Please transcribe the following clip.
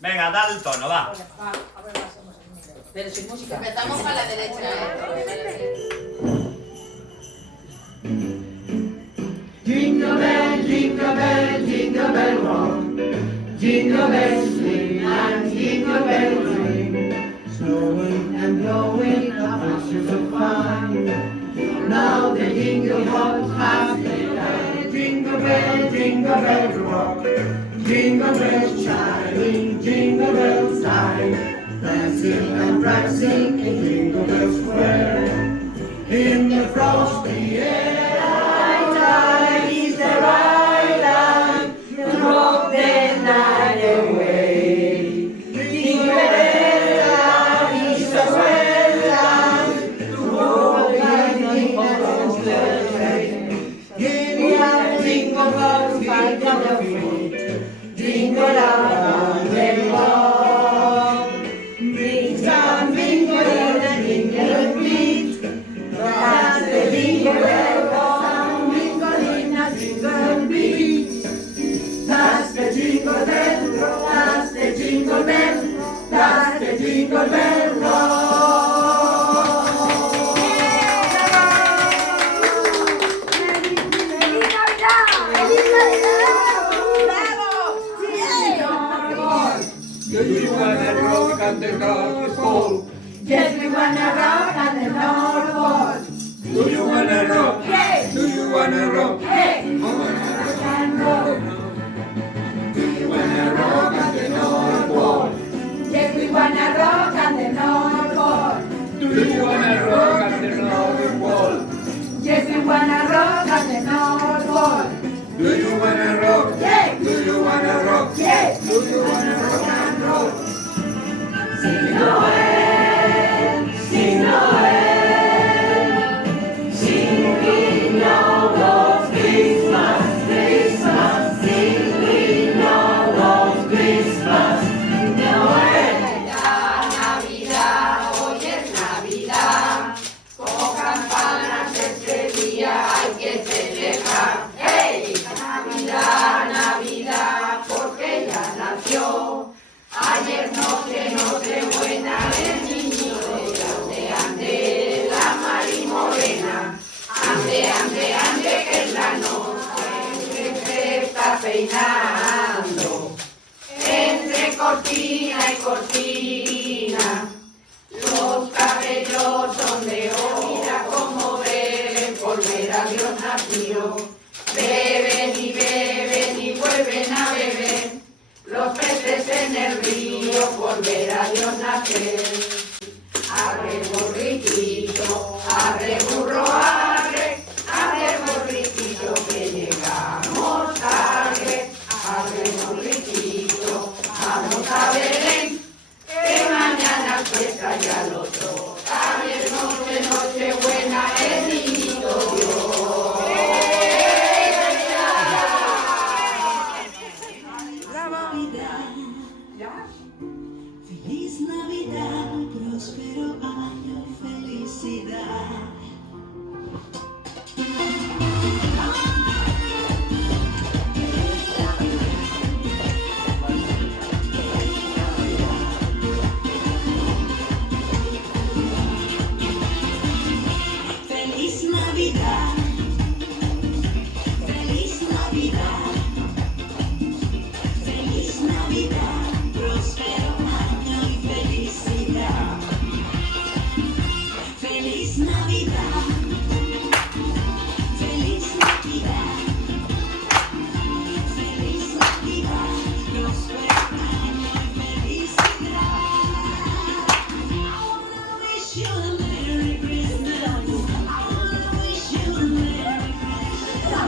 Venga, da el tono, va. Pero sin música. Empezamos para la derecha. Jingle bell rock. Jingle bells swing and jingle bells ring. Snowing and blowing, the horses are fine. Now the jingle bells have begun. Jingle bell rock. Jingle bells chiming, jingle bells time. Dancing and prancing in Jingle Bell Square. In the frosty air, night is the right time to rock the night away. Jingle bell is the right time to rock the night away. Giddy up, jingle bells, fight on your feet. Jingle all the way. Jingle bell rock, jingling a jingle beat. That's the jingle bell rock, that's the jingle bell, that's the jingle bell rock. ¡Feliz Navidad! ¡Feliz Navidad! Do you wanna rock and the North Pole? Yes, we wanna rock and the North Pole. Do you wanna rock? Hey! Do you wanna rock? Hey! I wanna rock and roll. Do you wanna rock at the North Pole? Yes, we wanna rock at the North Pole. Do you wanna rock at the North Pole? Yes, we wanna rock at the North Pole. Do you wanna rock? Yeah! Do you wanna rock? Yeah! Do you wanna rock and roll? Sing Noel, sing Noel. Singing all of Christmas, Christmas, singing all of Christmas. Noel. Navidad, hoy es Navidad. Con campanas este día hay que celebrar. ¡Hey! Navidad, Navidad, porque ya nació. Ayer noche buena, el niño de ande, la Mari Morena. Ande, que es la noche que se está peinando. Entre cortina y cortina, los cabellos son de oro. Mira cómo beben, por ver a Dios nacido. Beben y vuelven a beber. Los peces en el río, por ver a Dios nacer. Arre borriquito, arre burro, arre borriquito, que llegamos tarde. Arre borriquito, vamos a Belén, que mañana fiesta ya lo toca. Ayer noche buena, el niñito Dios. Feliz Navidad, próspero año, felicidad. Feliz Navidad, feliz Navidad, feliz Navidad, próspero año y felicidad. Feliz Navidad, feliz Navidad, feliz Navidad, próspero año y felicidad. I wanna wish you a Merry Christmas. I wanna wish you a Merry Christmas.